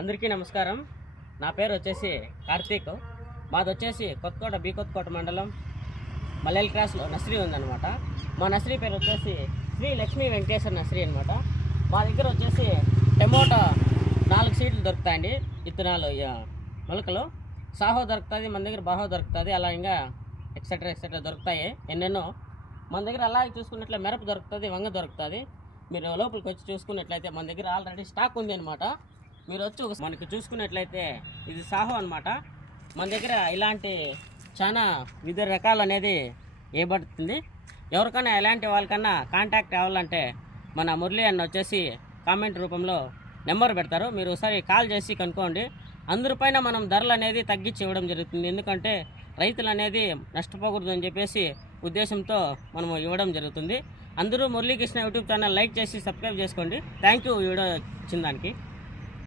అందరికీ నమస్కారం. నా పేరు వచ్చేసి కార్తీక్. మాది వచ్చేసి కొత్తకోట మండలం మల్లెల్ క్రాస్లో నర్సరీ ఉందన్నమాట. మా నర్సరీ పేరు వచ్చేసి శ్రీ లక్ష్మీ వెంకటేశ్వర నర్సరీ అనమాట. మా దగ్గర వచ్చేసి టమోటా 4 సీట్లు దొరుకుతాయండి. విత్తనాలు మొలకలు సాహో దొరుకుతుంది, మన దగ్గర బాహో దొరుకుతుంది, అలా ఇంకా ఎక్సెట్రా దొరుకుతాయి ఎన్నెన్నో. మన దగ్గర అలాగే చూసుకున్నట్లే మిరప దొరుకుతుంది, వంగ దొరుకుతుంది. మీరు లోపలికి వచ్చి చూసుకున్నట్లయితే మన దగ్గర ఆల్రెడీ స్టాక్ ఉంది అనమాట. మీరు వచ్చి మనకి చూసుకున్నట్లయితే ఇది సాహో అనమాట. మన దగ్గర ఇలాంటి చాలా వివిధ రకాలు అనేది వేయబడుతుంది. ఎవరికైనా ఎలాంటి వాళ్ళకన్నా కాంటాక్ట్ అవ్వాలంటే మన మురళి అన్న వచ్చేసి కామెంట్ రూపంలో నెంబర్ పెడతారు. మీరు ఒకసారి కాల్ చేసి కనుక్కోండి. అందరిపైన మనం ధరలు అనేది తగ్గించి ఇవ్వడం జరుగుతుంది. ఎందుకంటే రైతులు అనేది నష్టపోకూడదు అని చెప్పేసి ఉద్దేశంతో మనం ఇవ్వడం జరుగుతుంది. అందరూ మురళీకృష్ణ యూట్యూబ్ ఛానల్ లైక్ చేసి సబ్స్క్రైబ్ చేసుకోండి. థ్యాంక్ యూ వీడియో ఇచ్చిన దానికి.